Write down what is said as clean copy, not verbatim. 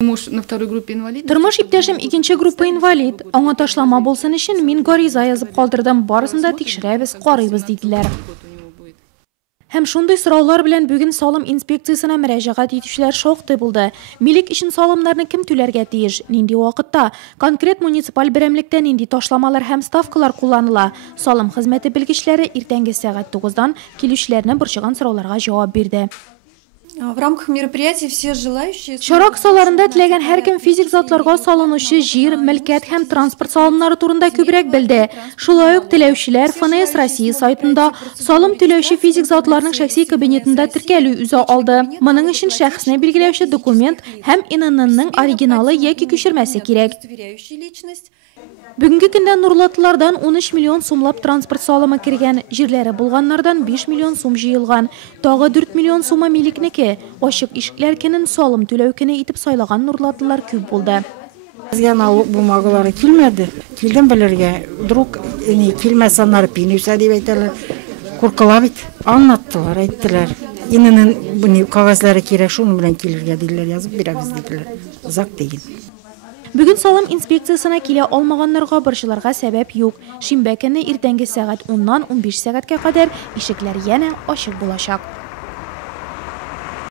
Муж на второй группе инвалид. Тормыш иптәшем икенче группа инвалид. Аңа ташлама булсын өчен мин гариза язып калдырдым. Барысын да тикшерәбез, карыйбыз диделәр. Һәм шундый сораулар белән бүген салым инспекциясына мөрәҗәгать итүчеләр шактый булды. Милек өчен салымнарны кем түләргә тиеш? Нинди вакытта? Конкрет муниципаль берәмлектә нинди ташламалар һәм ставкалар кулланыла? Салым хезмәте белгечләре иртәнге сәгать 9-дан килүчеләрне борчыган сорауларга җавап бирде. В рамках мероприятий все желающие... Чара кысаларында теләгән һәркем физик затларга салынучы җир, мөлкәт һәм транспорт салымнары турында күбрәк белде. Шулай ук теләүчеләр ФНС Россия сайтында салым түләүче физик затларның шәхси кабинетында теркәлү үзә алды. Моның өчен шәхесне билгеләүче документ һәм ИННның оригиналы яки күчермәсе кирәк. Бүгенге көндә Нурлатлардан 13 миллион сумлап транспорт салымы кергән, җирләре булганнардан 5 миллион сум җыелган. Тагы 4 миллион сума милекнеке. Ачык ишекләр көнен салым түләү көне итеп сайлаган Нурлатлылар күп булды. Безгә налог бумагалары килмәде. Килдем белергә. Вдруг килмәсә аннары пенсия дип әйтәләр. Куркыла бит. Аңлаттылар, әйттеләр. Иненең бу кагазлары кирәк, шуның белән килергә диделәр, язып бирәбез диделәр. Узак диген. Бүген салым инспекциясына килә алмаганнарга борчыларга сәбәп юк. Шимбә көне иртәнге сәгать 10-нан 15 сәгатькә кадәр ишекләр янә ачык булачак.